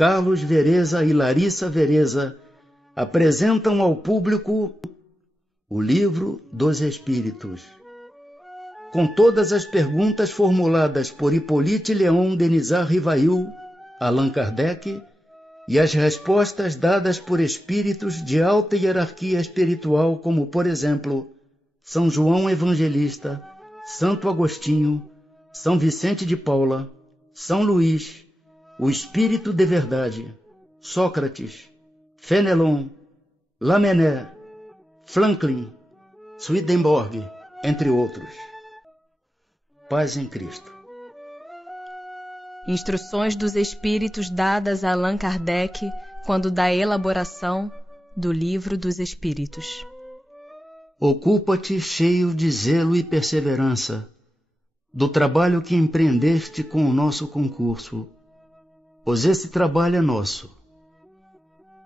Carlos Vereza e Larissa Vereza apresentam ao público o Livro dos Espíritos, com todas as perguntas formuladas por Hippolyte Léon Denisard Rivail, Allan Kardec, e as respostas dadas por espíritos de alta hierarquia espiritual, como, por exemplo, São João Evangelista, Santo Agostinho, São Vicente de Paula, São Luís, o Espírito de Verdade, Sócrates, Fénelon, Lamennais, Franklin, Swedenborg, entre outros. Paz em Cristo. Instruções dos Espíritos dadas a Allan Kardec quando da elaboração do Livro dos Espíritos. Ocupa-te cheio de zelo e perseverança do trabalho que empreendeste com o nosso concurso, pois esse trabalho é nosso.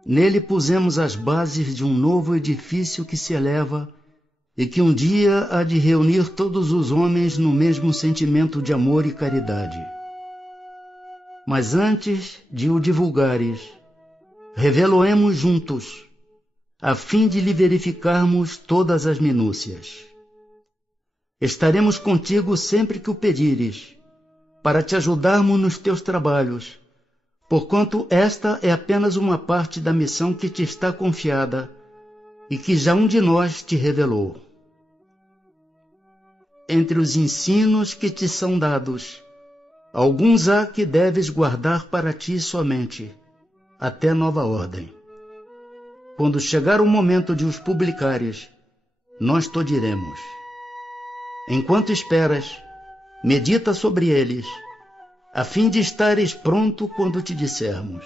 Nele pusemos as bases de um novo edifício que se eleva e que um dia há de reunir todos os homens no mesmo sentimento de amor e caridade. Mas antes de o divulgares, revelo-emos juntos, a fim de lhe verificarmos todas as minúcias. Estaremos contigo sempre que o pedires, para te ajudarmos nos teus trabalhos, porquanto esta é apenas uma parte da missão que te está confiada e que já um de nós te revelou. Entre os ensinos que te são dados, alguns há que deves guardar para ti somente, até nova ordem. Quando chegar o momento de os publicares, nós te diremos. Enquanto esperas, medita sobre eles, a fim de estares pronto quando te dissermos.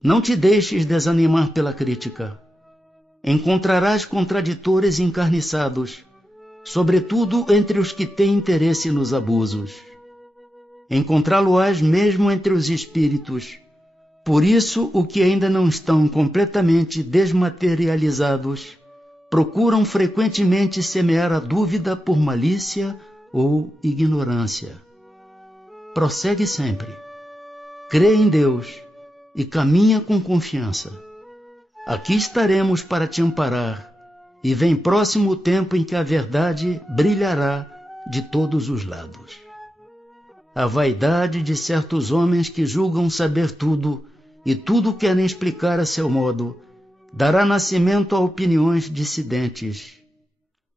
Não te deixes desanimar pela crítica. Encontrarás contraditores encarniçados, sobretudo entre os que têm interesse nos abusos. Encontrá-lo-ás mesmo entre os espíritos. Por isso, os que ainda não estão completamente desmaterializados procuram frequentemente semear a dúvida por malícia ou ignorância. Prossegue sempre. Crê em Deus e caminha com confiança. Aqui estaremos para te amparar, e vem próximo o tempo em que a verdade brilhará de todos os lados. A vaidade de certos homens que julgam saber tudo e tudo querem explicar a seu modo, dará nascimento a opiniões dissidentes.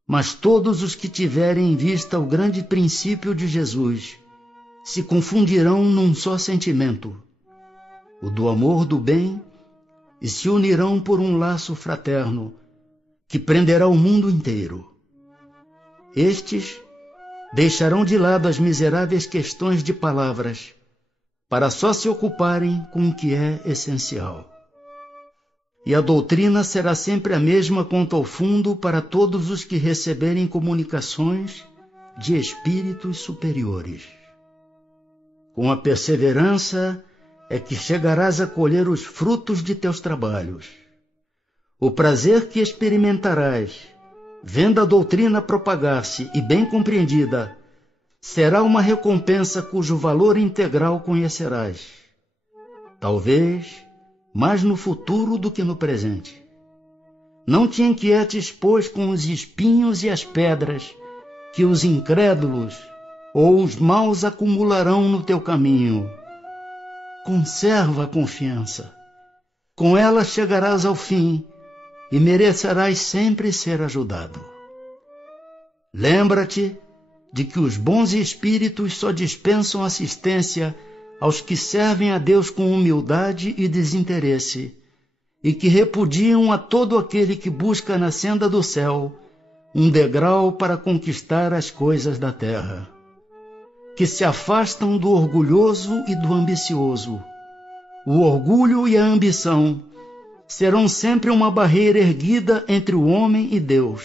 Mas todos os que tiverem em vista o grande princípio de Jesus se confundirão num só sentimento, o do amor do bem, e se unirão por um laço fraterno que prenderá o mundo inteiro. Estes deixarão de lado as miseráveis questões de palavras para só se ocuparem com o que é essencial. E a doutrina será sempre a mesma quanto ao fundo para todos os que receberem comunicações de espíritos superiores. Com a perseverança é que chegarás a colher os frutos de teus trabalhos. O prazer que experimentarás, vendo a doutrina propagar-se e bem compreendida, será uma recompensa cujo valor integral conhecerás. Talvez mais no futuro do que no presente. Não te inquietes, pois, com os espinhos e as pedras que os incrédulos ou os maus acumularão no teu caminho. Conserva a confiança. Com ela chegarás ao fim e merecerás sempre ser ajudado. Lembra-te de que os bons espíritos só dispensam assistência aos que servem a Deus com humildade e desinteresse, e que repudiam a todo aquele que busca na senda do céu um degrau para conquistar as coisas da terra, que se afastam do orgulhoso e do ambicioso. O orgulho e a ambição serão sempre uma barreira erguida entre o homem e Deus.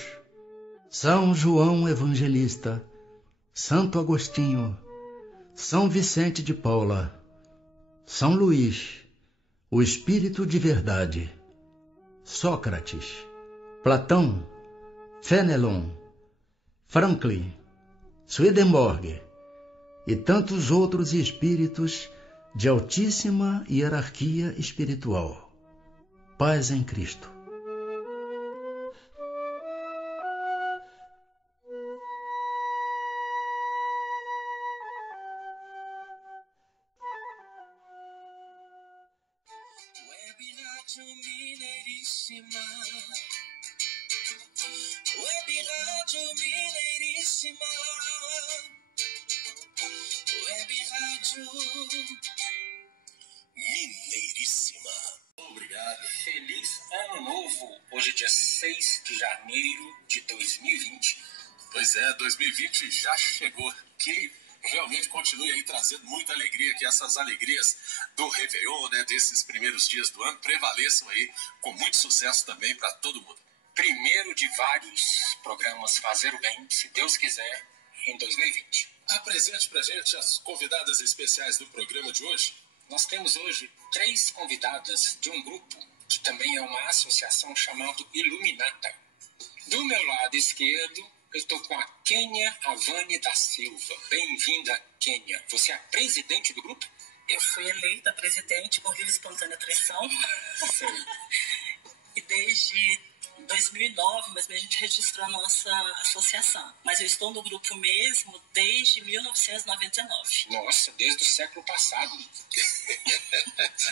São João Evangelista, Santo Agostinho, São Vicente de Paula, São Luís, o Espírito de Verdade, Sócrates, Platão, Fénelon, Franklin, Swedenborg e tantos outros espíritos de altíssima hierarquia espiritual. Paz em Cristo. Web Rádio Mineiríssima. Web Rádio Mineiríssima. Web Rádio Mineiríssima. Obrigado. Feliz Ano Novo. Hoje é dia 6 de janeiro de 2020. Pois é, 2020 já chegou. Que realmente continue aí trazendo muita alegria, que essas alegrias do Réveillon, né, desses primeiros dias do ano, prevaleçam aí com muito sucesso também para todo mundo. Primeiro de vários programas Fazer o Bem, se Deus quiser, em 2020. Apresente pra gente as convidadas especiais do programa de hoje. Nós temos hoje 3 convidadas de um grupo que também é uma associação chamado Iluminata. Do meu lado esquerdo, eu estou com a Kênia Avani da Silva. Bem-vinda, Kênia. Você é a presidente do grupo? Eu fui eleita presidente por livre e espontânea pressão. Sim. E desde 2009, mas a gente registrou a nossa associação. Mas eu estou no grupo mesmo desde 1999. Nossa, desde o século passado.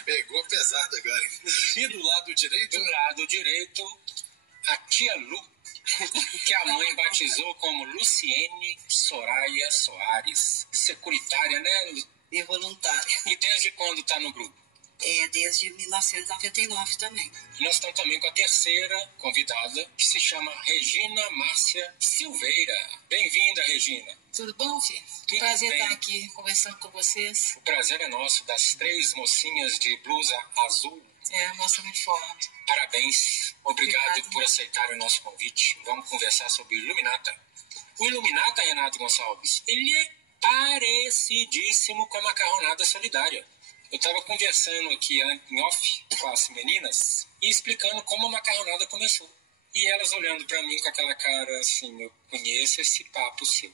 Pegou pesado agora, hein? E do lado direito? Do lado direito, a tia Lu, que a mãe batizou como Luciene Soraya Soares. Securitária, né, Lu? E voluntária. E desde quando está no grupo? Desde 1999 também. E nós estamos também com a terceira convidada, que se chama Regina Márcia Silveira. Bem-vinda, Regina. Tudo bom, filho? Tudo Prazer bem. estar aqui conversando com vocês. O prazer é nosso, das 3 mocinhas de blusa azul. Nosso uniforme. Parabéns. Obrigado Obrigada. por aceitar o nosso convite. Vamos conversar sobre o Iluminata. O Iluminata, Renato Gonçalves, ele é parecidíssimo com a Macarronada Solidária. Eu estava conversando aqui em off com as meninas e explicando como a macarronada começou. E elas olhando para mim com aquela cara assim, eu conheço esse papo seu.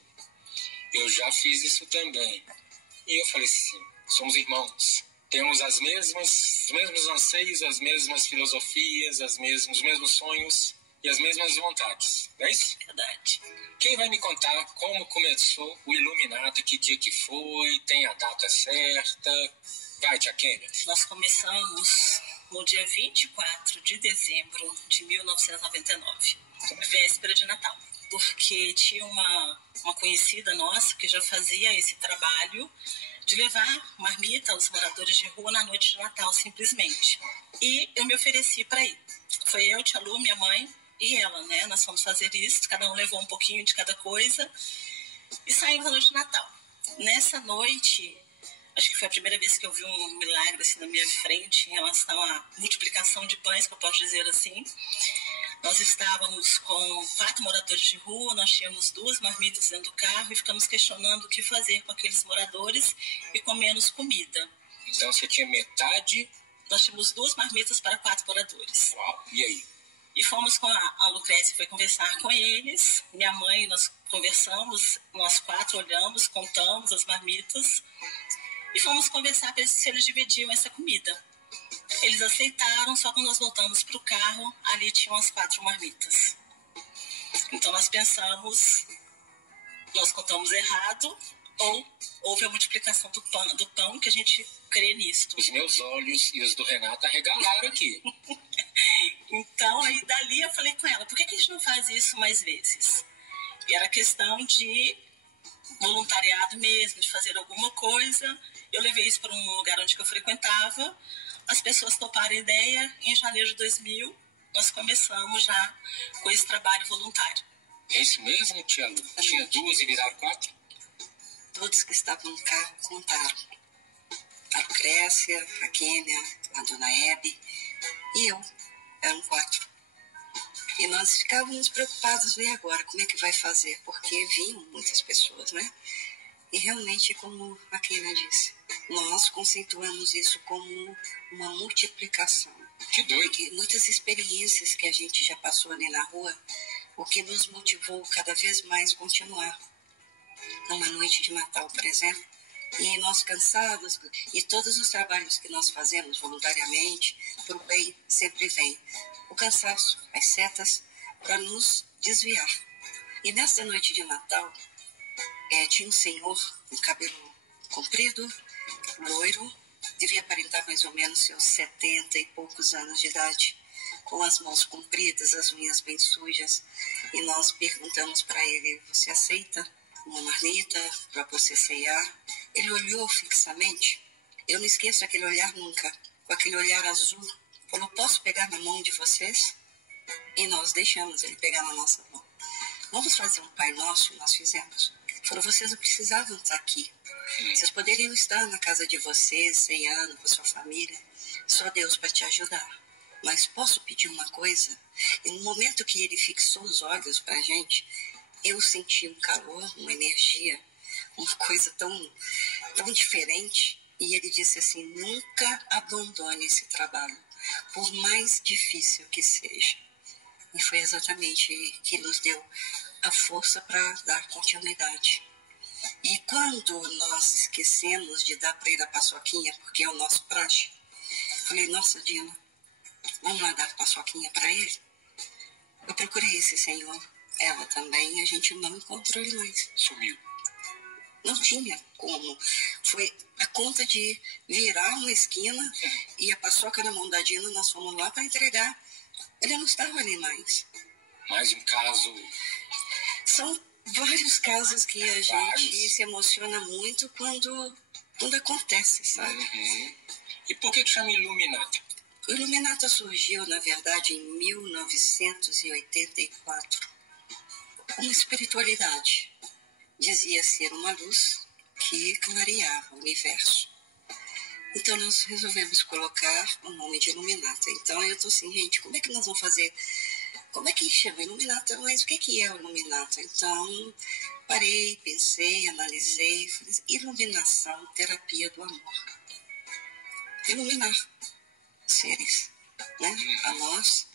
Eu já fiz isso também. E eu falei assim, somos irmãos. Temos os mesmos anseios, as mesmas filosofias, os mesmos sonhos e as mesmas vontades. Não é isso? Verdade. Quem vai me contar como começou o Iluminata, que dia que foi, tem a data certa? Vai, tia Kênia. Nós começamos no dia 24 de dezembro de 1999, véspera de Natal. Porque tinha uma conhecida nossa que já fazia esse trabalho de levar marmita aos moradores de rua na noite de Natal, simplesmente. E eu me ofereci para ir. Foi eu, tia Lu, minha mãe e ela, né? Nós fomos fazer isso, cada um levou um pouquinho de cada coisa e saímos na noite de Natal. Nessa noite, acho que foi a primeira vez que eu vi um milagre assim na minha frente em relação à multiplicação de pães, que eu posso dizer assim. Nós estávamos com 4 moradores de rua, nós tínhamos 2 marmitas dentro do carro e ficamos questionando o que fazer com aqueles moradores e com menos comida. Então você tinha metade. Nós tínhamos 2 marmitas para 4 moradores. Uau, e aí? E fomos com a Lucrécia, foi conversar com eles. Minha mãe, nós conversamos, nós 4 olhamos, contamos as marmitas e fomos conversar para se eles dividiam essa comida. Eles aceitaram, só quando nós voltamos para o carro, ali tinham as 4 marmitas. Então nós pensamos, nós contamos errado, ou houve a multiplicação do pão que a gente crê nisto. Os meus olhos e os do Renato arregalaram aqui. Então, aí dali eu falei com ela, por que a gente não faz isso mais vezes? E era questão de voluntariado mesmo, de fazer alguma coisa. Eu levei isso para um lugar onde eu frequentava, as pessoas toparam a ideia. Em janeiro de 2000, nós começamos já com esse trabalho voluntário. É isso mesmo, tia Lu? Tinha 2 e viraram 4? Todos que estavam no carro contaram. A Lucrécia, a Kênia, a dona Hebe e eu. Eram 4. E nós ficávamos preocupados, e agora, como é que vai fazer? Porque vinham muitas pessoas, né? E realmente, como a Kênia disse, nós conceituamos isso como uma multiplicação. Que doido. Porque muitas experiências que a gente já passou ali na rua, o que nos motivou cada vez mais continuar. Numa noite de Natal, por exemplo, E nós cansados, e todos os trabalhos que nós fazemos voluntariamente, por bem, sempre vem o cansaço, as setas, para nos desviar. E nesta noite de Natal, tinha um senhor com cabelo comprido, loiro, devia aparentar mais ou menos seus 70 e poucos anos de idade, com as mãos compridas, as unhas bem sujas. E nós perguntamos para ele: você aceita uma marmita para você ceiar? Ele olhou fixamente. Eu não esqueço aquele olhar nunca, com aquele olhar azul. Falou: posso pegar na mão de vocês? E nós deixamos ele pegar na nossa mão. Vamos fazer um Pai Nosso? E nós fizemos. Falou: vocês não precisavam estar aqui. Vocês poderiam estar na casa de vocês, ceiando com sua família. Só Deus para te ajudar. Mas posso pedir uma coisa? E no momento que ele fixou os olhos para a gente, eu senti um calor, uma energia, uma coisa tão diferente. E ele disse assim: nunca abandone esse trabalho, por mais difícil que seja. E foi exatamente que nos deu a força para dar continuidade. E quando nós esquecemos de dar para ele a paçoquinha, porque é o nosso praxe, falei: nossa, Dina, vamos lá dar paçoquinha para ele? Eu procurei esse senhor, ela também, e a gente não encontrou ele mais. Sumiu. Não tinha como. Foi a conta de virar uma esquina e a paçoca na mão da Dina, nós fomos lá para entregar. Ele não estava ali mais. Mais um caso. São vários casos que a gente se emociona muito quando acontece, sabe? Uhum. E por que chama Iluminata? O Iluminata surgiu, na verdade, em 1984. Uma espiritualidade. Dizia ser uma luz que clareava o universo. Então nós resolvemos colocar o nome de Iluminata. Então eu estou assim: gente, como é que nós vamos fazer? Como é que chama Iluminata? Mas o que é o Iluminata? Então parei, pensei, analisei, falei: iluminação, terapia do amor. Iluminar seres, né? A nós.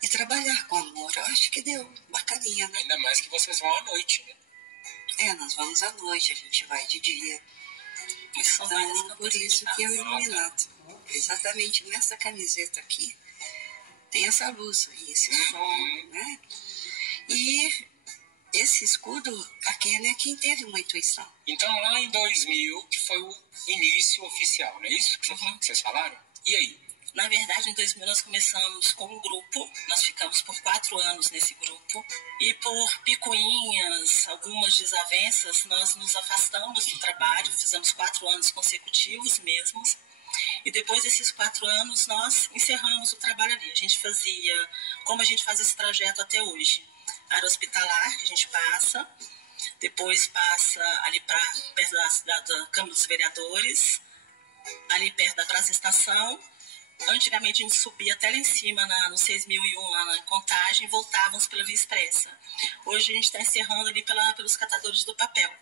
E trabalhar com amor. Eu acho que deu bacaninha, né? Ainda mais que vocês vão à noite, né? Nós vamos à noite, a gente vai de dia. Então, por isso que é o Iluminata. Exatamente nessa camiseta aqui tem essa luz aí, esse som, né? E esse escudo, a Kênia é quem teve uma intuição. Então, lá em 2000, que foi o início oficial, não é isso que vocês falaram? E aí? Na verdade, em 2000 nós começamos com um grupo, nós ficamos por 4 anos nesse grupo, e por picuinhas, algumas desavenças, nós nos afastamos do trabalho, fizemos 4 anos consecutivos mesmos, e depois desses 4 anos nós encerramos o trabalho ali. A gente fazia, como a gente faz esse trajeto até hoje, área hospitalar, que a gente passa, depois passa ali perto da Câmara dos Vereadores, ali perto da Praça Estação. Antigamente a gente subia até lá em cima, no 6001, lá na Contagem, e voltávamos pela Via Expressa. Hoje a gente está encerrando ali pelos catadores do papel.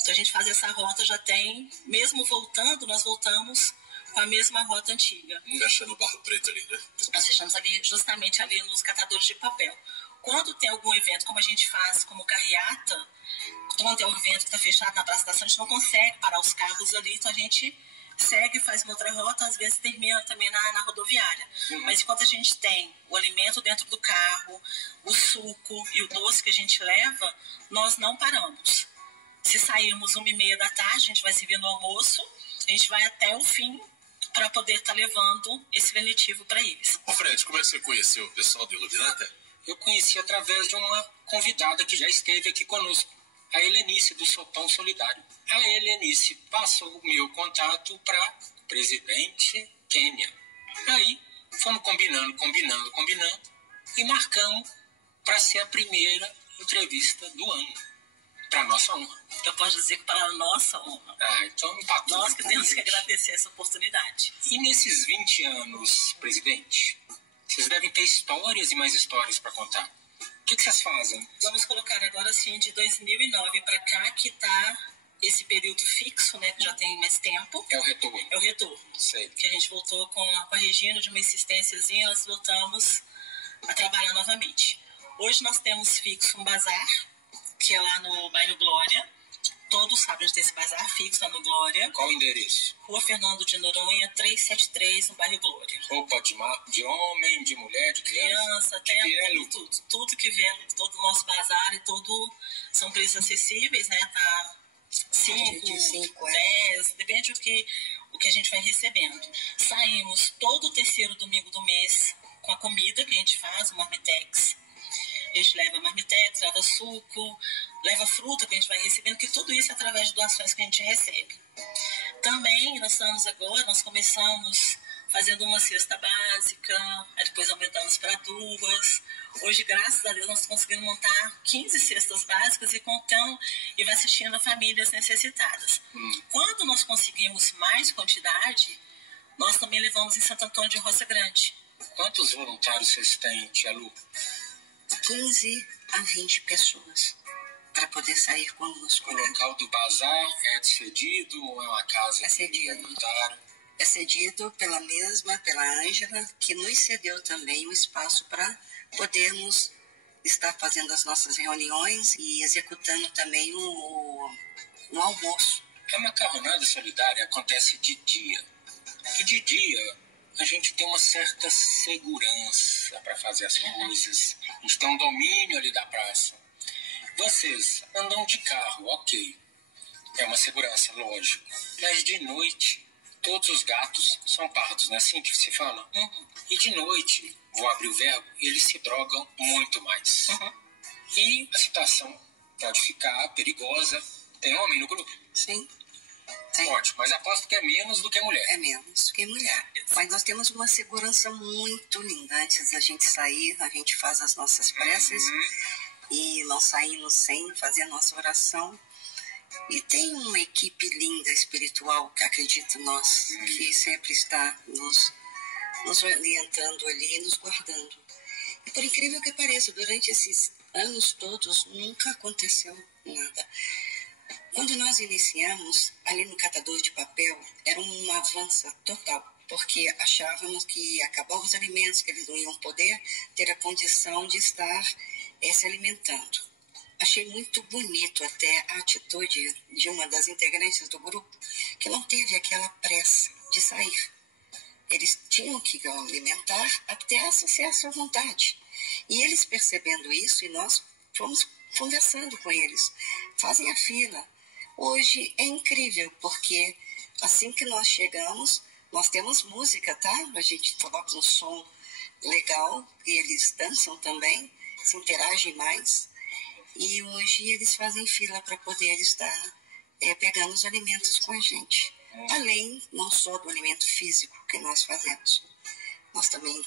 Então a gente faz essa rota, já tem, mesmo voltando, nós voltamos com a mesma rota antiga. Fechando o Barro Preto ali, né? Nós fechamos ali, justamente ali nos catadores de papel. Quando tem algum evento, como a gente faz como carreata, quando tem um evento que está fechado na Praça da Estação, a gente não consegue parar os carros ali, então a gente segue, faz uma outra rota, às vezes termina também na rodoviária. Mas enquanto a gente tem o alimento dentro do carro, o suco e o doce que a gente leva, nós não paramos. Se sairmos 1h30 da tarde, a gente vai servir no almoço, a gente vai até o fim para poder estar levando esse lenitivo para eles. Ô Fred, como é que você conheceu o pessoal do Iluminata? Eu conheci através de uma convidada que já esteve aqui conosco, a Helenice, do Sopão Solidário. A Helenice passou o meu contato para presidente Kênia. Aí fomos combinando e marcamos para ser a primeira entrevista do ano, para nossa honra. Eu posso dizer que para a nossa honra. Então empatou. Nós que temos que agradecer essa oportunidade. E nesses 20 anos, presidente, vocês devem ter histórias e mais histórias para contar. O que vocês fazem? Vamos colocar agora, assim, de 2009 para cá, que está esse período fixo, né, que já tem mais tempo. É o retorno. É o retorno. Sei. Que a gente voltou com a Regina de uma insistênciazinha, nós voltamos a trabalhar novamente. Hoje nós temos fixo um bazar, que é lá no bairro Glória. Todo sábado gente tem esse bazar fixo lá no Glória. Qual o endereço? Rua Fernando de Noronha, 373, no bairro Glória. Roupa de homem, de mulher, de criança? Tem tudo que vier, todo o nosso bazar e todo são preços acessíveis, né? Tá 5, 10, depende o que a gente vai recebendo. Saímos todo o terceiro domingo do mês com a comida que a gente faz, o marmitex. A gente leva marmitex, leva suco, leva fruta que a gente vai recebendo, que tudo isso é através de doações que a gente recebe. Também nós começamos fazendo uma cesta básica, aí depois aumentamos para 2. Hoje, graças a Deus, nós conseguimos montar 15 cestas básicas e vai assistindo a famílias necessitadas. Quando nós conseguimos mais quantidade, nós também levamos em Santo Antônio de Roça Grande. Quantos voluntários vocês têm, tia Lu? 15 a 20 pessoas para poder sair conosco. O local do bazar é cedido ou é uma casa voluntária? É cedido pela Ângela, que nos cedeu também um espaço para podermos estar fazendo as nossas reuniões e executando também o almoço. A macarronada solidária acontece de dia. E de dia a gente tem uma certa segurança para fazer as coisas. A gente tem um domínio ali da praça. Vocês andam de carro, ok. É uma segurança, lógico. Mas de noite, todos os gatos são pardos, não é assim que se fala? E de noite, vou abrir o verbo, eles se drogam muito mais. E a situação pode ficar perigosa. Tem homem no grupo? Sim. Tem. Ótimo, mas aposto que é menos do que mulher. É menos do que mulher. Mas nós temos uma segurança muito linda. Antes da gente sair, a gente faz as nossas preces e nós saímos sem fazer a nossa oração. E tem uma equipe linda espiritual, que acredito nós, que sempre está nos orientando ali e nos guardando. E por incrível que pareça, durante esses anos todos nunca aconteceu nada. Quando nós iniciamos, ali no catador de papel, era uma avança total, porque achávamos que ia acabar os alimentos, que eles não iam poder ter a condição de estar se alimentando. Achei muito bonito até a atitude de uma das integrantes do grupo, que não teve aquela pressa de sair. Eles tinham que alimentar até saciar a sua vontade. E eles percebendo isso, e nós fomos conversando com eles, fazem a fila. Hoje é incrível, porque assim que nós chegamos, nós temos música, tá? A gente coloca um som legal e eles dançam também, se interagem mais. E hoje eles fazem fila para poder estar pegando os alimentos com a gente. Além, não só do alimento físico que nós fazemos. Nós também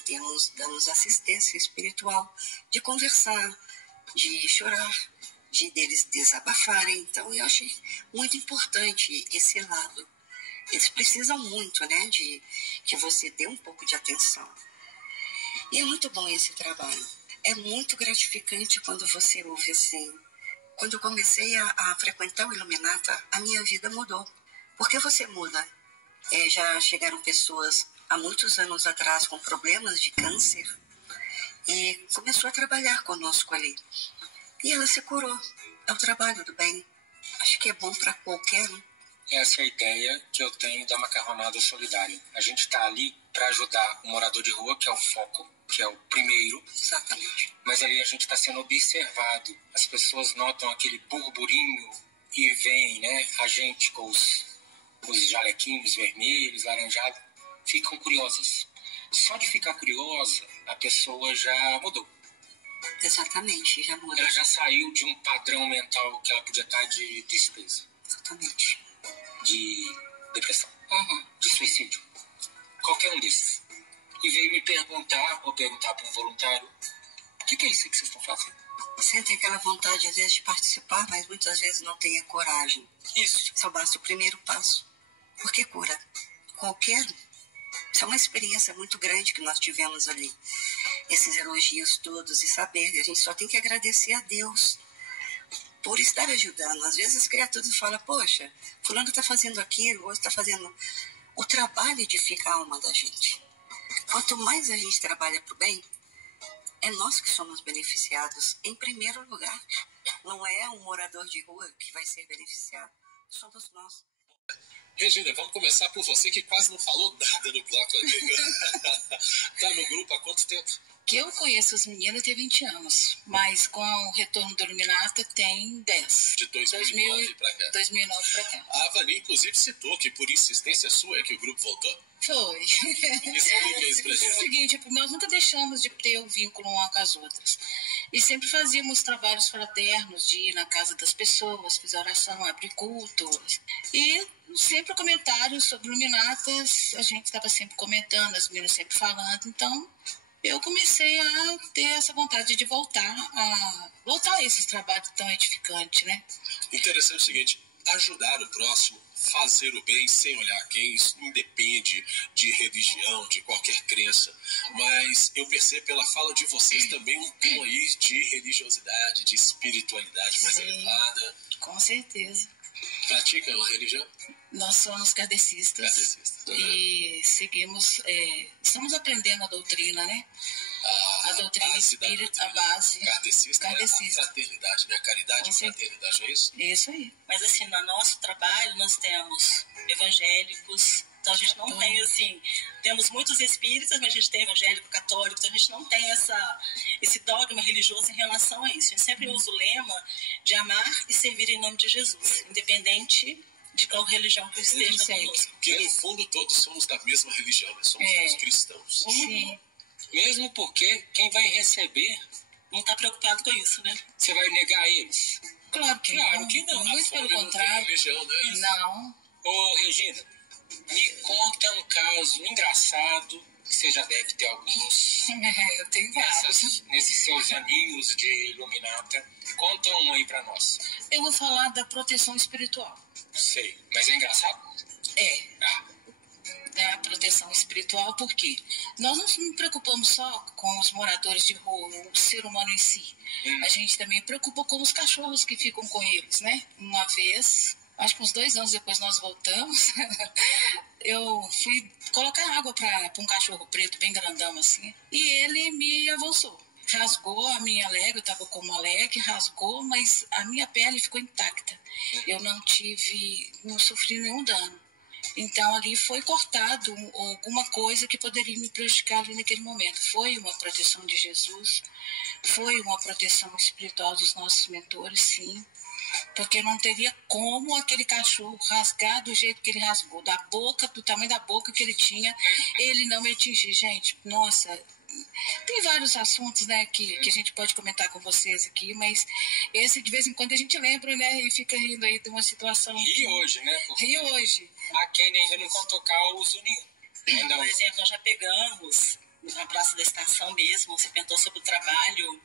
damos assistência espiritual de conversar, de chorar, deles desabafarem. Então, eu achei muito importante esse lado. Eles precisam muito, né, de que você dê um pouco de atenção. E é muito bom esse trabalho. É muito gratificante quando você ouve assim. Quando eu comecei a frequentar o Iluminata, a minha vida mudou. Porque você muda. Já chegaram pessoas há muitos anos atrás com problemas de câncer e começou a trabalhar conosco ali. E ela se curou. É o trabalho do bem. Acho que é bom para qualquer um. Essa é a ideia que eu tenho da Macarronada Solidária. A gente está ali para ajudar o morador de rua, que é o foco, que é o primeiro. Exatamente. Mas ali a gente está sendo observado. As pessoas notam aquele burburinho e veem, né, a gente com os jalequinhos vermelhos, laranjados, ficam curiosas. Só de ficar curiosa, a pessoa já mudou. Exatamente, já mudou. Ela já saiu de um padrão mental que ela podia estar de tristeza. Exatamente. De depressão, de suicídio, qualquer um desses. E veio me perguntar, ou perguntar para um voluntário, o que é isso que vocês estão fazendo? Sentem aquela vontade, às vezes, de participar, mas muitas vezes não tem a coragem. Isso. Só basta o primeiro passo, porque cura qualquer um. Isso é uma experiência muito grande que nós tivemos ali. Esses elogios todos e saber, a gente só tem que agradecer a Deus por estar ajudando. Às vezes as criaturas falam, poxa, fulano está fazendo aquilo, outro está fazendo. O trabalho edifica a alma da gente. Quanto mais a gente trabalha para o bem, é nós que somos beneficiados em primeiro lugar. Não é um morador de rua que vai ser beneficiado. somos nós. Regina, vamos começar por você, que quase não falou nada no bloco anterior. Tá no grupo há quanto tempo? Que eu conheço as meninas tem 20 anos, mas com o retorno do Luminata tem 10. De 2009 para cá. 2009 para cá. A Avani, inclusive, citou que por insistência sua é que o grupo voltou? Foi. Explica isso pra gente. É o seguinte, nós nunca deixamos de ter o vínculo uma com as outras. E sempre fazíamos trabalhos fraternos de ir na casa das pessoas, fazer oração, abrir cultos. E sempre comentários sobre Luminatas, a gente estava sempre comentando, as meninas sempre falando. Então, eu comecei a ter essa vontade de voltar a esses trabalhos tão edificantes, né? Interessante o seguinte, ajudar o próximo, fazer o bem sem olhar quem, isso não depende de religião, de qualquer crença. Mas eu percebo pela fala de vocês também um tom aí de religiosidade, de espiritualidade mais elevada. Com certeza. Praticam uma religião? Nós somos kardecistas. E seguimos, estamos aprendendo a doutrina, né? A doutrina espírita, a base. Kardecista. É a fraternidade, né? A caridade e fraternidade, é isso? Isso aí. Mas assim, no nosso trabalho nós temos evangélicos, então a gente não tem assim, temos muitos espíritas, mas a gente tem evangélico, católico, então a gente não tem esse dogma religioso em relação a isso. A gente sempre usa o lema de amar e servir em nome de Jesus, independente de qual religião que esteja conosco. Porque no fundo todos somos da mesma religião, né? Somos todos cristãos. Sim. Mesmo porque quem vai receber não está preocupado com isso, né? Você vai negar eles? Claro que não. Muito pelo contrário. Religião, né? Não. Ô, Regina, me conta um caso engraçado, que você já deve ter alguns. Eu tenho vários. Nesses seus aninhos de Luminata. Conta um aí pra nós. Eu vou falar da proteção espiritual. Sei, mas é engraçado? A proteção espiritual, porque nós não nos preocupamos só com os moradores de rua, o ser humano em si. A gente também preocupa com os cachorros que ficam com eles, né? Uma vez, acho que uns 2 anos depois nós voltamos, eu fui colocar água para um cachorro preto bem grandão assim, e ele me avançou. Rasgou a minha lega, eu estava com uma leque, rasgou, mas a minha pele ficou intacta. Eu não sofri nenhum dano. Então, ali foi cortado alguma coisa que poderia me prejudicar ali naquele momento. Foi uma proteção de Jesus, foi uma proteção espiritual dos nossos mentores, sim. Porque não teria como aquele cachorro rasgar do jeito que ele rasgou, do tamanho da boca que ele tinha, ele não me atingir. Gente, nossa, tem vários assuntos, né, que a gente pode comentar com vocês aqui, mas esse de vez em quando a gente lembra, né, e fica rindo aí de uma situação. E hoje, né? E hoje. A Kenny ainda não contou causo nenhum. Por exemplo, nós já pegamos na Praça da Estação mesmo, você perguntou sobre o trabalho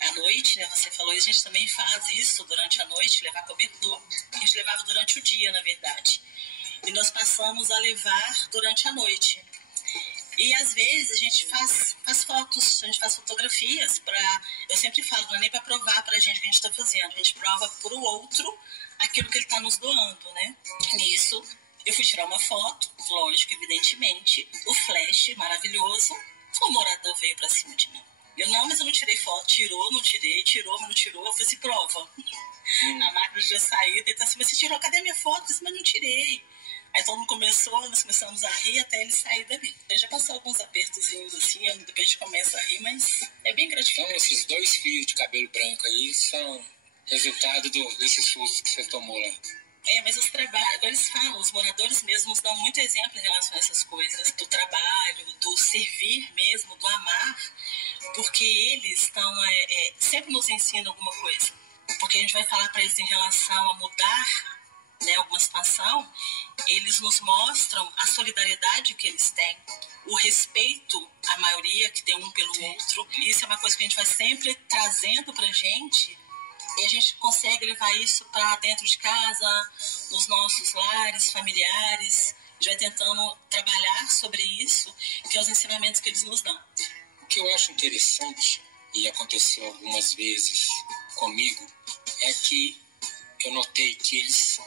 à noite, né? Você falou, e a gente também faz isso durante a noite, levar cobertor. A gente levava durante o dia, na verdade. E nós passamos a levar durante a noite. E às vezes a gente faz fotos, a gente faz fotografias eu sempre falo, não é nem para provar pra gente o que a gente está fazendo, a gente prova pro outro aquilo que ele está nos doando, né? Nisso, eu fui tirar uma foto, lógico, evidentemente, o flash maravilhoso, o morador veio pra cima de mim. Mas eu não tirei foto, tirou, não tirei, tirou, mas não tirou, eu falei assim, prova. A máquina já saiu, ele tá assim, mas você tirou, cadê a minha foto? Eu disse, mas não tirei. Aí todo mundo nós começamos a rir até ele sair dali. Eu já passou alguns apertozinhos assim, depois a gente começa a rir, mas é bem gratificante. Então esses 2 fios de cabelo branco aí são resultado desses sustos que você tomou lá. Mas os trabalhos, eles falam, os moradores mesmo nos dão muito exemplo em relação a essas coisas, do trabalho, do servir mesmo, do amar, porque eles estão, sempre nos ensinam alguma coisa. Porque a gente vai falar para eles em relação a mudar, né, alguma situação, eles nos mostram a solidariedade que eles têm, o respeito à maioria que tem um pelo outro. Isso é uma coisa que a gente vai sempre trazendo pra gente, e a gente consegue levar isso para dentro de casa, nos nossos lares familiares. A gente vai tentando trabalhar sobre isso, que é os ensinamentos que eles nos dão. O que eu acho interessante, e aconteceu algumas vezes comigo, é que eu notei que eles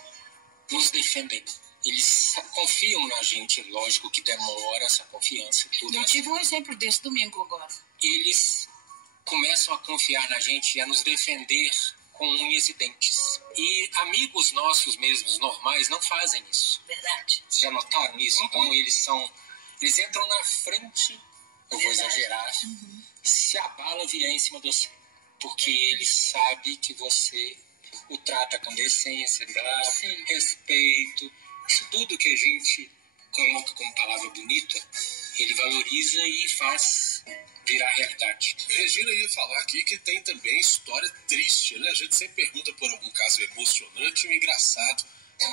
nos defendem. Eles confiam na gente, lógico que demora essa confiança. Tudo. Eu tive um exemplo desse domingo agora. Eles começam a confiar na gente e a nos defender com unhas e dentes. E amigos nossos mesmos, normais, não fazem isso. Verdade. Vocês já notaram isso? Como eles são... Eles entram na frente, eu vou exagerar, se a bala vier em cima de você. Porque ele sabe que você o trata com decência, respeito. Isso tudo que a gente coloca como palavra bonita, ele valoriza e faz virar realidade. Regina ia falar aqui que tem também história triste, né? A gente sempre pergunta por algum caso emocionante ou engraçado.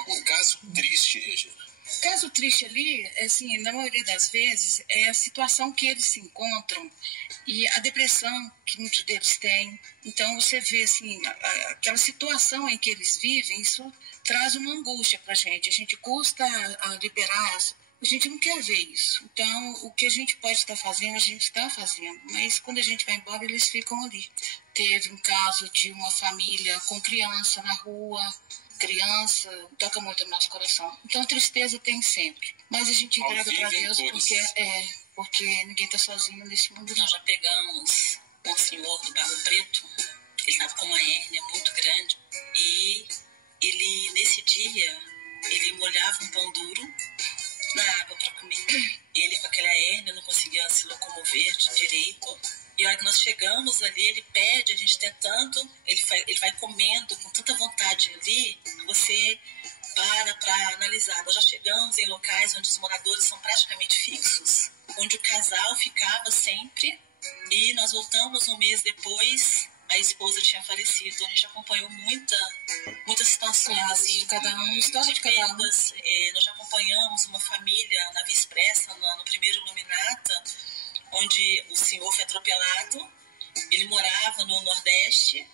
Um caso triste, Regina. Caso triste ali, assim, na maioria das vezes, é a situação que eles se encontram e a depressão que muitos deles têm. Então, você vê, assim, aquela situação em que eles vivem, isso traz uma angústia pra gente. A gente custa a liberar, a gente não quer ver isso. Então, o que a gente pode estar fazendo, a gente está fazendo. Mas quando a gente vai embora, eles ficam ali. Teve um caso de uma família com criança na rua. Criança toca muito no nosso coração. Então, tristeza tem sempre. Mas a gente agrada para Deus porque ninguém está sozinho nesse mundo. Nós já pegamos um senhor do Barro Preto. Ele estava com uma hérnia muito grande. E ele, nesse dia, ele molhava um pão duro na água para comer. Ele, com aquela hérnia, não conseguia se locomover direito. E a hora que nós chegamos ali, ele pede, a gente tentando, ele vai comendo com tanta vontade ali, você para analisar. Nós já chegamos em locais onde os moradores são praticamente fixos, onde o casal ficava sempre, e nós voltamos um mês depois, a esposa tinha falecido. A gente acompanhou muitas situações, assim, cada um, história de cada um. Nós já acompanhamos uma família na Via Expressa, no primeiro Luminata, onde o senhor foi atropelado. Ele morava no Nordeste,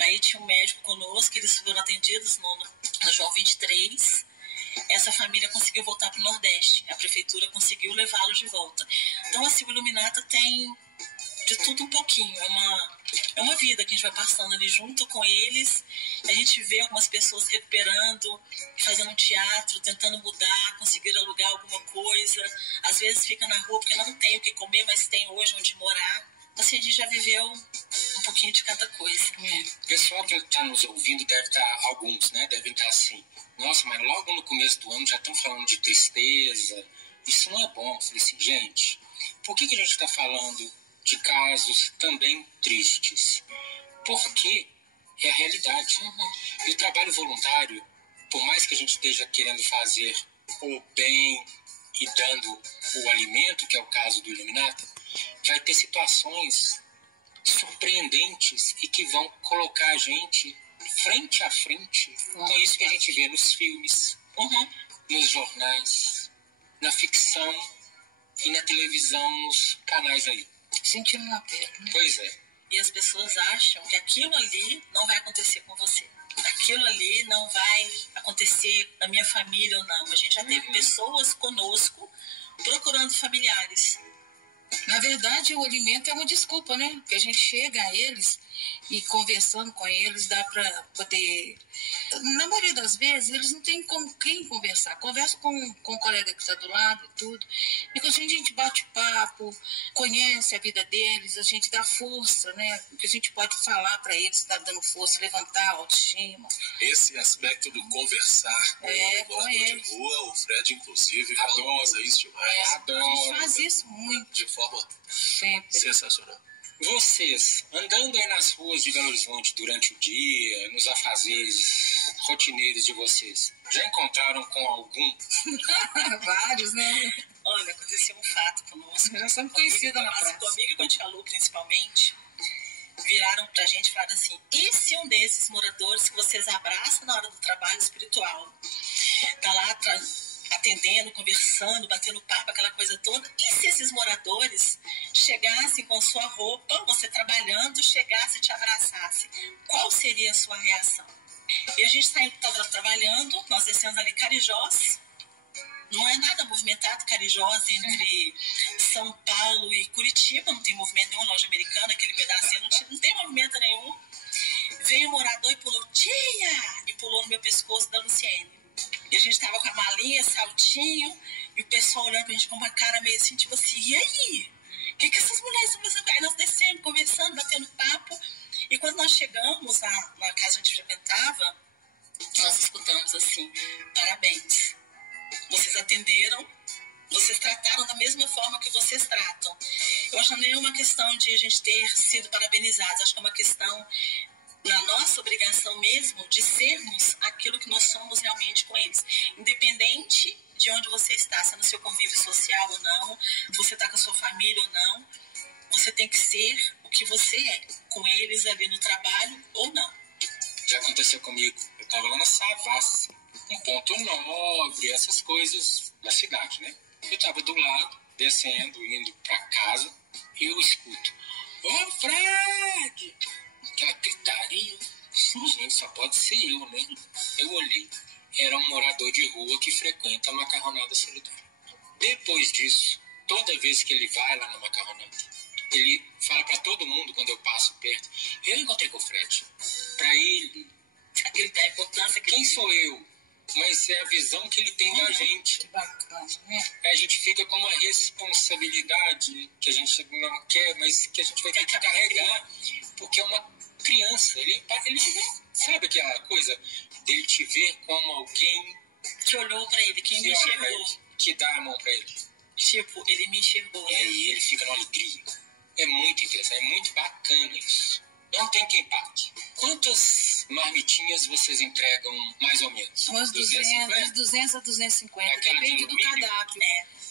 aí tinha um médico conosco, eles foram atendidos no João 23. Essa família conseguiu voltar para o Nordeste, a prefeitura conseguiu levá-los de volta. Então, assim, o Iluminata tem de tudo um pouquinho, é uma vida que a gente vai passando ali junto com eles. A gente vê algumas pessoas recuperando, fazendo um teatro, tentando mudar, conseguir alugar alguma coisa. Às vezes fica na rua porque não tem o que comer, mas tem hoje onde morar. Assim, a gente já viveu um pouquinho de cada coisa. O pessoal que está nos ouvindo deve estar, alguns, né, devem estar assim, nossa, mas logo no começo do ano já estão falando de tristeza, isso não é bom. Eu falei assim, gente, por que a gente está falando de casos também tristes? Porque é a realidade. E o trabalho voluntário, por mais que a gente esteja querendo fazer o bem e dando o alimento, que é o caso do Iluminata, vai ter situações surpreendentes e que vão colocar a gente frente a frente com isso que a gente vê nos filmes, nos jornais, na ficção e na televisão, nos canais aí. Sentindo uma perda, né? Pois é. E as pessoas acham que aquilo ali não vai acontecer com você. Aquilo ali não vai acontecer na minha família ou não. A gente já teve pessoas conosco procurando familiares. Na verdade, o alimento é uma desculpa, né? Porque a gente chega a eles e conversando com eles, dá para poder... Na maioria das vezes, eles não têm com quem conversar. Conversa com o colega que está do lado e tudo. E quando a gente bate papo, conhece a vida deles, a gente dá força, né? Porque a gente pode falar para eles, tá dando força, levantar a autoestima. Esse aspecto do conversar com o morador de rua, o Fred, inclusive, valoriza isso demais. A gente faz isso muito. De forma sempre sensacional. Vocês, andando aí nas ruas de Belo Horizonte durante o dia, nos afazeres rotineiros de vocês, já encontraram com algum? Vários, né? Olha, aconteceu um fato conosco. Já somos conhecidas na praça. Comigo e com a Tia Lu, principalmente, viraram pra gente e falaram assim, e se um desses moradores que vocês abraçam na hora do trabalho espiritual tá lá atendendo, conversando, batendo papo, aquela coisa toda, e se esses moradores chegassem com sua roupa, você trabalhando, chegasse e te abraçasse, qual seria a sua reação? E a gente estava trabalhando, nós descemos ali Carijós, não é nada movimentado, Carijós, entre São Paulo e Curitiba, não tem movimento nenhum, loja americana, aquele pedacinho, não tem movimento nenhum. Veio um morador e pulou, tia! E pulou no meu pescoço da Luciene. E a gente tava com a malinha, saltinho, e o pessoal olhando pra gente com uma cara meio assim, tipo assim, e aí? O que essas mulheres estão fazendo? Aí nós descemos, conversando, batendo papo, E quando nós chegamos na casa onde a gente frequentava, nós escutamos assim: parabéns, vocês atenderam, vocês trataram da mesma forma que vocês tratam. Eu acho que não é uma questão de a gente ter sido parabenizados, acho que é uma questão na nossa obrigação mesmo de sermos aquilo que nós somos realmente com eles. Independente de onde você está, se é no seu convívio social ou não, se você está com a sua família ou não, você tem que ser o que você é, com eles ali no trabalho ou não. Já aconteceu comigo. Eu estava lá na Savassi, um ponto nobre, essas coisas da cidade, né? Eu estava do lado, descendo, indo para casa, e eu escuto: ô Fred! Aquela gritaria. Gente, só pode ser eu, né? Eu olhei. Era um morador de rua que frequenta a Macarronada Solidária. Depois disso, toda vez que ele vai lá na Macarronada, ele fala pra todo mundo, quando eu passo perto: eu encontrei com o Fred. Pra ele dá a importância que quem sou eu? Mas é a visão que ele tem da gente. Que bacana, né? A gente fica com uma responsabilidade que a gente não quer, mas que a gente vai ter que carregar, porque é uma criança. Ele sabe aquela coisa dele te ver como alguém Que olhou pra ele, que me enxergou. Que dá a mão pra ele. Tipo, ele me enxergou. E aí ele fica numa alegria. É muito interessante, é muito bacana isso. Não tem quem pague. Quantas marmitinhas vocês entregam, mais ou menos? Umas 200 a 250, É aquela depende de do alumínio? cardápio.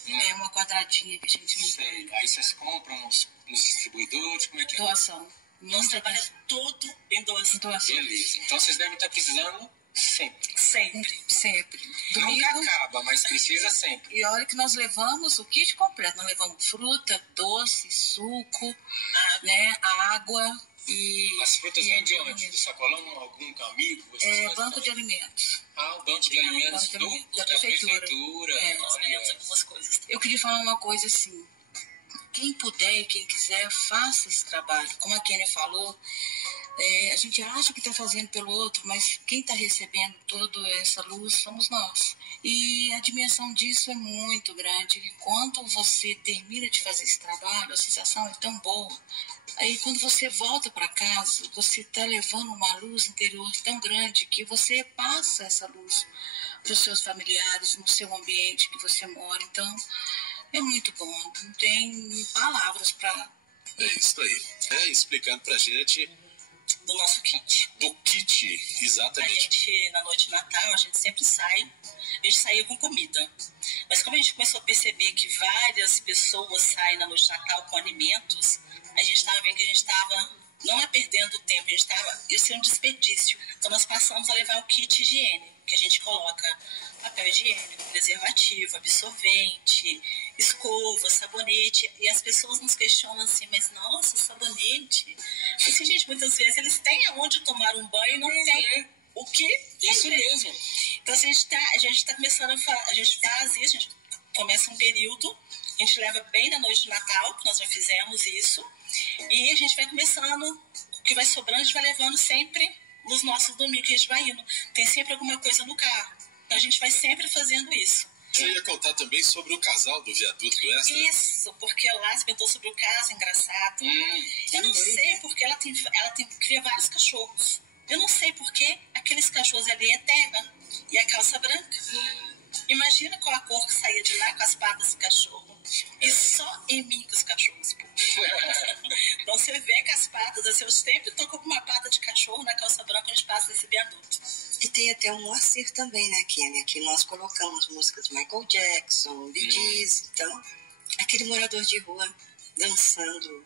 É uma quadradinha que a gente Sei. Aí vocês compram nos distribuidores, como é que é? doação. Nosso trabalho é todo em doação. Beleza. Então vocês devem estar precisando sempre. Sempre. Nunca acaba, mas precisa sempre. E olha que nós levamos o kit completo. Nós levamos fruta, doce, suco, né, água e... As frutas vêm de onde? Do sacolão? Algum amigo? Banco de alimentos. Ah, o banco de alimentos da prefeitura. Olha, algumas coisas. Eu queria falar uma coisa assim. Quem puder e quem quiser, faça esse trabalho. Como a Kenny falou, a gente acha que está fazendo pelo outro, mas quem está recebendo toda essa luz somos nós. E a dimensão disso é muito grande. E quando você termina de fazer esse trabalho, a sensação é tão boa. Aí quando você volta para casa, você está levando uma luz interior tão grande que você passa essa luz para os seus familiares, no seu ambiente que você mora. Então, é muito bom. Não tem palavras para... É isso aí. Explicando pra gente Do nosso kit. do kit, A exatamente. gente, na noite de Natal, a gente sempre sai. A gente saía com comida. Mas como a gente começou a perceber que várias pessoas saem na noite de Natal com alimentos, a gente estava vendo que a gente estava, não é perdendo tempo, a gente estava, isso é um desperdício. Então nós passamos a levar o kit higiene, que a gente coloca papel higiênico, preservativo, absorvente, escova, sabonete. E as pessoas nos questionam assim: mas nossa, sabonete? Porque, gente, muitas vezes eles têm aonde tomar um banho e não tem o que Isso fazer. mesmo. Então a gente tá começando a gente faz isso, a gente começa um período, a gente leva bem na noite de Natal, que nós já fizemos isso, e a gente vai começando, o que vai sobrando, a gente vai levando sempre nos nossos domingos que a gente vai indo. Tem sempre alguma coisa no carro. Então a gente vai sempre fazendo isso. Eu ia contar também sobre o casal do viaduto do Extra. Isso, porque lá se perguntou sobre o caso engraçado. Eu não sei porque ela cria vários cachorros. Eu não sei porque aqueles cachorros ali é terra e a calça branca. Imagina qual a cor que saía de lá com as patas do cachorro. E só em mim que os cachorros. Então você vê que as patas, assim, eu sempre tô com uma pata de cachorro na calça branca quando a gente passa nesse viaduto. E tem até um acerto também, né, Kenny? Que nós colocamos músicas de Michael Jackson, Bee Gees, então, aquele morador de rua dançando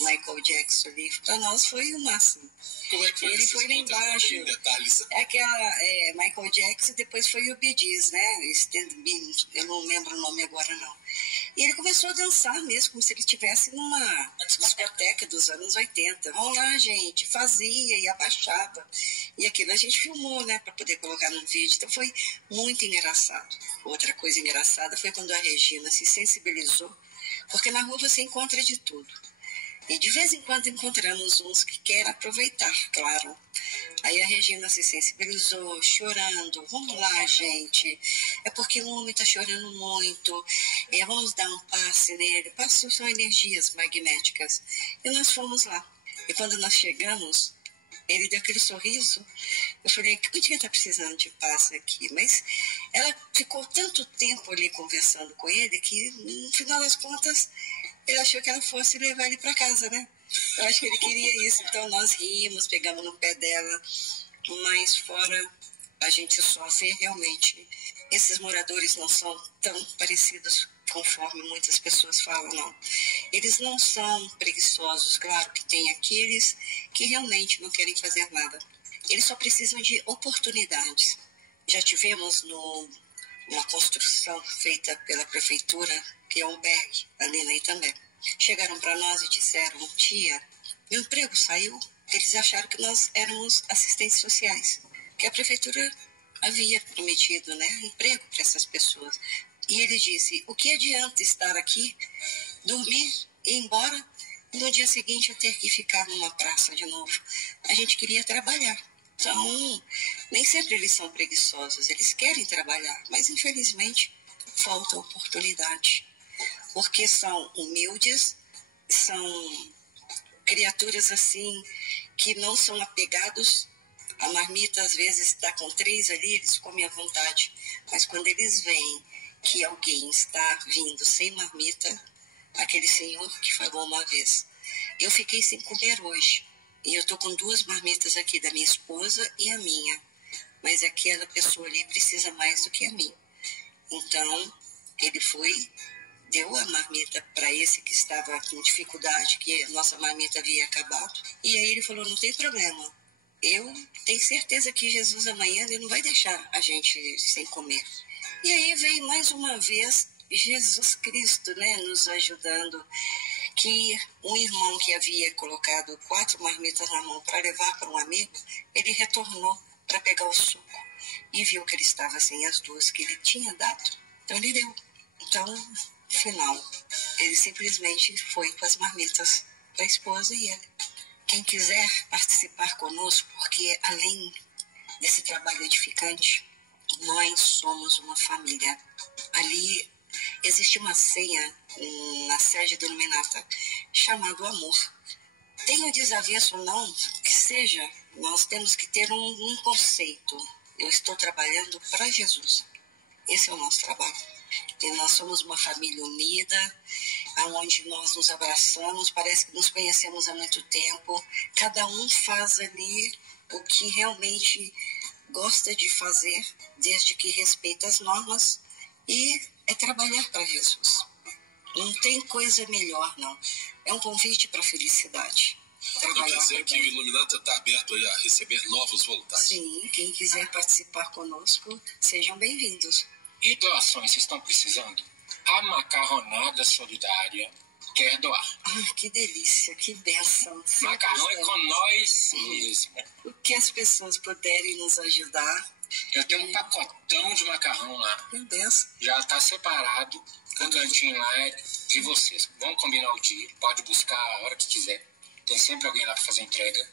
Michael Jackson ali, para nós foi o máximo. Como é que foi? Ele foi lá embaixo. Em detalhes. Aquela Michael Jackson, depois foi o Bee Gees, né? Stand By, eu não lembro o nome agora, não. E ele começou a dançar mesmo, como se ele estivesse numa discoteca dos anos 80. Vamos lá, gente, fazia e abaixava. E aquilo a gente filmou, né, para poder colocar no vídeo. Então foi muito engraçado. Outra coisa engraçada foi quando a Regina se sensibilizou, porque na rua você encontra de tudo. E de vez em quando encontramos uns que querem aproveitar, claro. Aí a Regina se sensibilizou, chorando. Vamos lá, gente. É porque o homem está chorando muito. Vamos dar um passe nele. Passe são energias magnéticas. E nós fomos lá. E quando nós chegamos, Ele deu aquele sorriso. Eu falei, que eu devia estar precisando de paz aqui. Mas ela ficou tanto tempo ali conversando com ele que, no final das contas, ele achou que ela fosse levar ele para casa, né? Eu acho que ele queria isso. Então nós rimos, pegamos no pé dela. Mas fora, a gente só vê realmente. Esses moradores não são tão parecidos conforme muitas pessoas falam, não. Eles não são preguiçosos, claro que tem aqueles que realmente não querem fazer nada. Eles só precisam de oportunidades. Já tivemos uma construção feita pela prefeitura, que é um albergue, ali na Itambé. Chegaram para nós e disseram, tia, meu emprego saiu, eles acharam que nós éramos assistentes sociais, que a prefeitura havia prometido, né, emprego para essas pessoas. E ele disse, o que adianta estar aqui, dormir e ir embora, e no dia seguinte eu ter que ficar numa praça de novo? A gente queria trabalhar. Então, nem sempre eles são preguiçosos, eles querem trabalhar, mas infelizmente falta oportunidade. Porque são humildes, são criaturas assim que não são apegados. A marmita às vezes está com 3 ali, eles comem à vontade. Mas quando eles veem que alguém está vindo sem marmita, aquele senhor que falou uma vez, eu fiquei sem comer hoje. E eu estou com 2 marmitas aqui, da minha esposa e a minha. Mas aquela pessoa ali precisa mais do que a mim. Então, ele foi, deu a marmita para esse que estava com dificuldade, que a nossa marmita havia acabado. E aí ele falou, não tem problema. Eu tenho certeza que Jesus amanhã ele não vai deixar a gente sem comer. E aí veio mais uma vez Jesus Cristo, né, nos ajudando, que um irmão que havia colocado 4 marmitas na mão para levar para um amigo, ele retornou para pegar o suco e viu que ele estava sem as 2 que ele tinha dado. Então ele deu. Então, no final, ele simplesmente foi com as marmitas para a esposa e ele. Quem quiser participar conosco, porque além desse trabalho edificante, nós somos uma família. Ali existe uma senha na sede do Luminata chamado amor. Tenha desavenço ou não, que seja, nós temos que ter um conceito. Eu estou trabalhando para Jesus. Esse é o nosso trabalho. E nós somos uma família unida, onde nós nos abraçamos, parece que nos conhecemos há muito tempo. Cada um faz ali o que realmente gosta de fazer, desde que respeita as normas, e é trabalhar para Jesus. Não tem coisa melhor, não. É um convite para a felicidade. Quer dizer que o Iluminata está aberto aí a receber novos voluntários? Sim, quem quiser participar conosco, sejam bem-vindos. E doações estão precisando? A Macarronada Solidária quer doar. Ah, que delícia, que bênção. Macarrão é com nós mesmo. O que as pessoas puderem nos ajudar. Eu tenho um pacotão de macarrão lá. Que bênção. Já está separado. O cantinho lá é de vocês. Vamos combinar o dia. Pode buscar a hora que quiser. Tem sempre alguém lá para fazer entrega.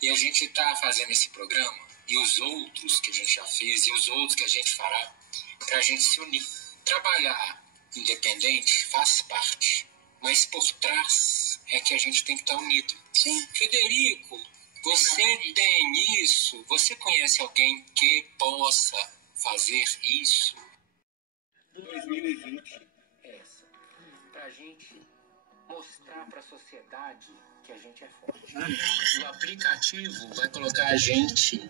E a gente está fazendo esse programa, e os outros que a gente já fez, e os outros que a gente fará, para a gente se unir. Trabalhar independente faz parte, mas por trás é que a gente tem que estar unido. Sim. Frederico, você tem isso? Você conhece alguém que possa fazer isso? 2020 é essa. Para a gente mostrar para a sociedade que a gente é forte. O aplicativo vai colocar a gente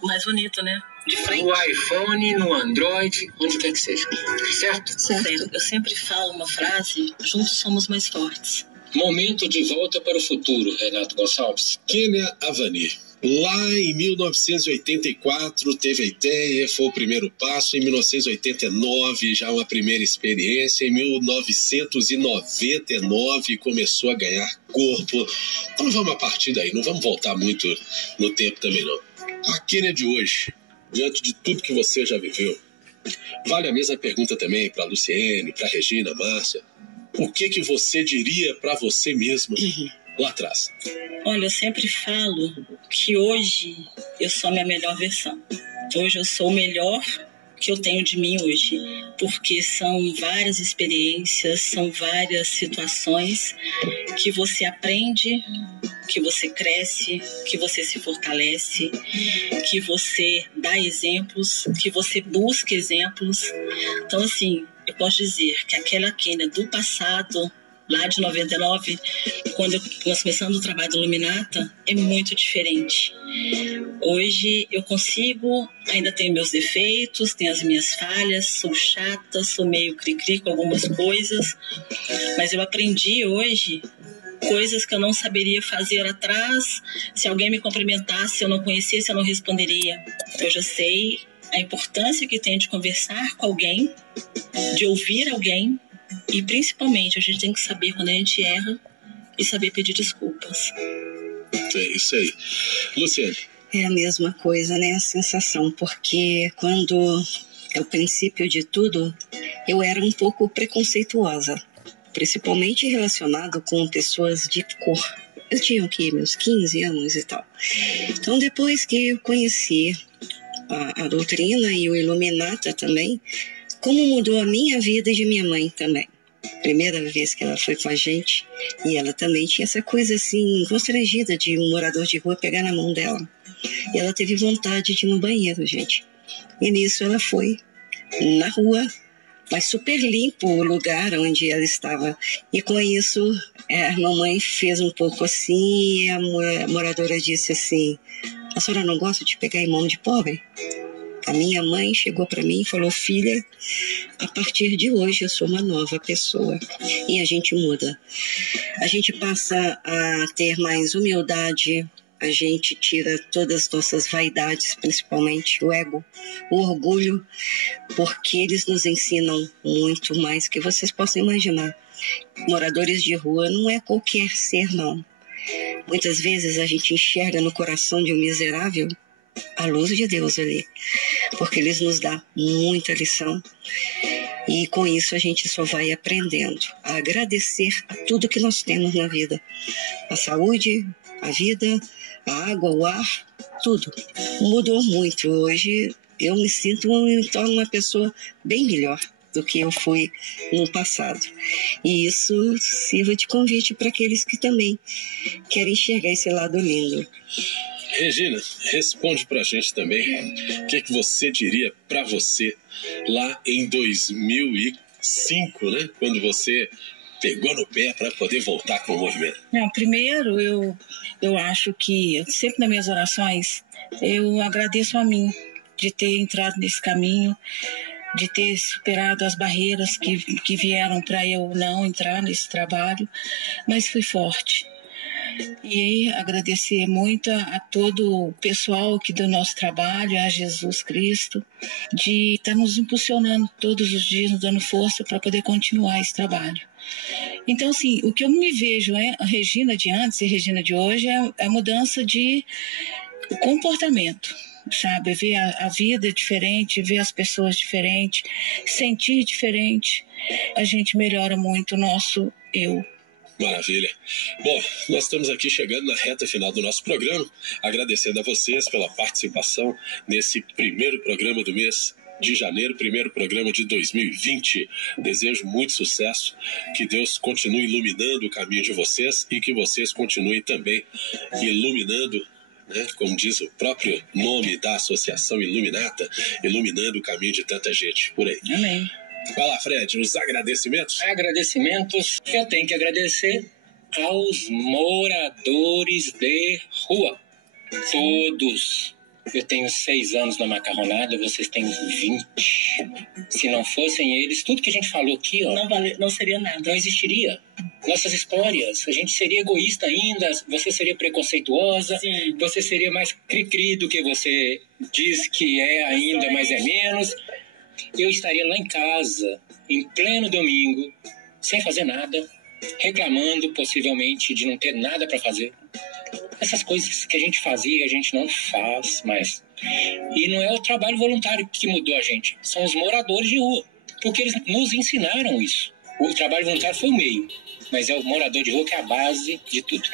mais bonito, né? De frente. no iPhone, no Android, onde quer que seja. Certo? Certo. Eu sempre falo uma frase, juntos somos mais fortes. Momento de volta para o futuro, Renato Gonçalves. Kênia Avanir. Lá em 1984 teve a ideia, foi o primeiro passo. Em 1989 já uma primeira experiência. Em 1999 começou a ganhar corpo. Então vamos a partir daí, não vamos voltar muito no tempo também não. A Kênia de hoje, diante de tudo que você já viveu, vale a mesma pergunta também para a Luciene, para a Regina, Márcia. O que você diria para você mesma lá atrás? Olha, eu sempre falo que hoje eu sou a minha melhor versão. Hoje eu sou o melhor que eu tenho de mim hoje, porque são várias experiências, são várias situações que você aprende, que você cresce, que você se fortalece, que você dá exemplos, que você busca exemplos. Então, assim, eu posso dizer que aquela Kênia do passado, lá de 99, quando nós começamos o trabalho do Luminata, é muito diferente. Hoje eu consigo, ainda tenho meus defeitos, tenho as minhas falhas, sou chata, sou meio cri-cri com algumas coisas, mas eu aprendi hoje coisas que eu não saberia fazer atrás. Se alguém me cumprimentasse, eu não conhecesse, eu não responderia. Eu já sei a importância que tem de conversar com alguém, de ouvir alguém, e principalmente a gente tem que saber quando a gente erra e saber pedir desculpas. É isso aí. Luciane. É a mesma coisa, né? A sensação, porque quando é o princípio de tudo, eu era um pouco preconceituosa, principalmente relacionado com pessoas de cor. Eu tinha o quê? Meus 15 anos e tal. Então, depois que eu conheci a doutrina e o Iluminata também, como mudou a minha vida e de minha mãe também. Primeira vez que ela foi com a gente, e ela também tinha essa coisa assim, constrangida de um morador de rua pegar na mão dela. E ela teve vontade de ir no banheiro, gente. E nisso ela foi na rua, mas super limpo o lugar onde ela estava. E com isso, a mamãe fez um pouco assim, e a moradora disse assim: a senhora não gosta de pegar em mão de pobre? A minha mãe chegou para mim e falou: filha, a partir de hoje eu sou uma nova pessoa. E a gente muda. A gente passa a ter mais humildade, a gente tira todas as nossas vaidades, principalmente o ego, o orgulho, porque eles nos ensinam muito mais que vocês possam imaginar. Moradores de rua não é qualquer ser, não. Muitas vezes a gente enxerga no coração de um miserável a luz de Deus ali, porque eles nos dão muita lição, e com isso a gente só vai aprendendo a agradecer a tudo que nós temos na vida, a saúde, a vida, a água, o ar, tudo. Mudou muito. Hoje eu me torno uma pessoa bem melhor do que eu fui no passado, e isso sirva de convite para aqueles que também querem enxergar esse lado lindo. Regina, responde pra gente também o que você diria pra você lá em 2005, né? Quando você pegou no pé para poder voltar com o movimento. Não, primeiro, eu acho que sempre nas minhas orações eu agradeço a mim de ter entrado nesse caminho, de ter superado as barreiras que vieram para eu não entrar nesse trabalho, mas fui forte. E agradecer muito a todo o pessoal aqui do nosso trabalho, a Jesus Cristo, de estar nos impulsionando todos os dias, nos dando força para poder continuar esse trabalho. Então, assim, o que eu me vejo é a Regina de antes e a Regina de hoje é a mudança de comportamento, sabe? Ver a vida diferente, ver as pessoas diferentes, sentir diferente. A gente melhora muito o nosso eu. Maravilha. Bom, nós estamos aqui chegando na reta final do nosso programa, agradecendo a vocês pela participação nesse primeiro programa do mês de janeiro, primeiro programa de 2020. Desejo muito sucesso, que Deus continue iluminando o caminho de vocês e que vocês continuem também iluminando, né, como diz o próprio nome da Associação Iluminata, iluminando o caminho de tanta gente por aí. Amém. Vai lá, Fred, os agradecimentos. Agradecimentos, eu tenho que agradecer aos moradores de rua. Todos. Eu tenho 6 anos na macarronada, vocês têm 20. Se não fossem eles, tudo que a gente falou aqui, ó, Não seria nada. não existiria. Nossas histórias, a gente seria egoísta ainda, você seria preconceituosa, Sim. você seria mais cri-cri do que você diz que é ainda, mas é menos. Eu estaria lá em casa, em pleno domingo, sem fazer nada, reclamando possivelmente de não ter nada para fazer. Essas coisas que a gente fazia, a gente não faz mais. E não é o trabalho voluntário que mudou a gente, são os moradores de rua, porque eles nos ensinaram isso. O trabalho voluntário foi o meio, mas é o morador de rua que é a base de tudo.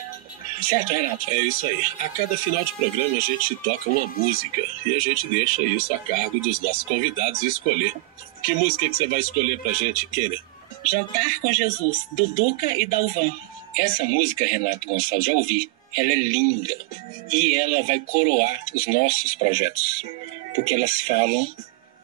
Certo, Renato? É isso aí. A cada final de programa a gente toca uma música e a gente deixa isso a cargo dos nossos convidados escolher. Que música que você vai escolher pra gente, Kênia? Jantar com Jesus, do Duca e Dalvan. Essa música, Renato Gonçalves, já ouvi. Ela é linda e ela vai coroar os nossos projetos, porque elas falam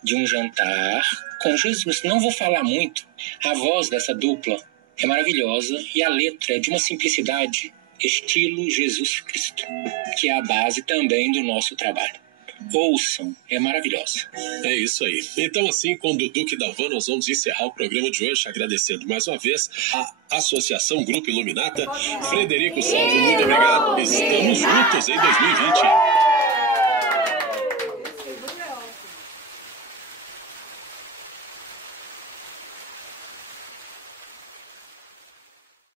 de um jantar com Jesus. Não vou falar muito. A voz dessa dupla é maravilhosa e a letra é de uma simplicidade estilo Jesus Cristo, que é a base também do nosso trabalho. Ouçam, é maravilhosa. É isso aí. Então, assim, com o Dudu e Dalvan, nós vamos encerrar o programa de hoje, agradecendo mais uma vez a Associação Grupo Iluminata. Frederico Salvo, muito obrigado. Estamos juntos em 2020.